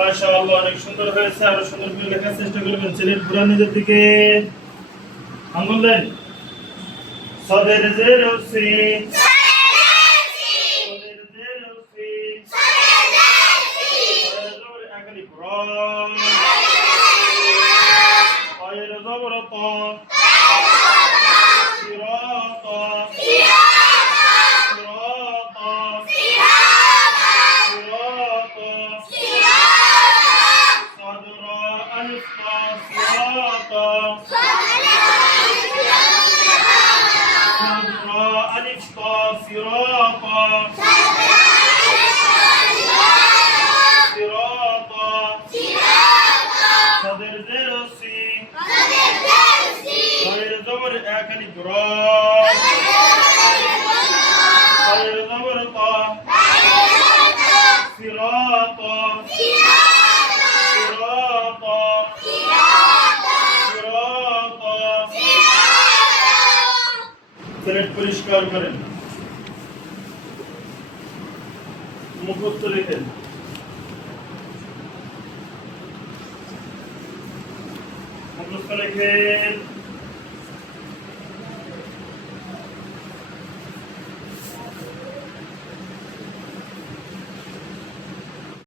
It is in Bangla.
মাশাআল্লাহ, অনেক সুন্দর হয়েছে। আরো সুন্দর করে লেখার চেষ্টা করবেন। ছেলের পুরা নিজের দিকে আঙ্গুল দেন। সদের জেরো সি সদের জেরো সি সদের একালি র পায়ের জবর ত সিরাত সিরাত সিরাত صدر ألف صراط صدر ألف صراط صراط صدر زير سي غير زبر أكل براد غير زبر طا صراط صراط صراط সিলেট পরিষ্কার করেন। মুখস্থ লিখেন। মুখস্থ লিখেন।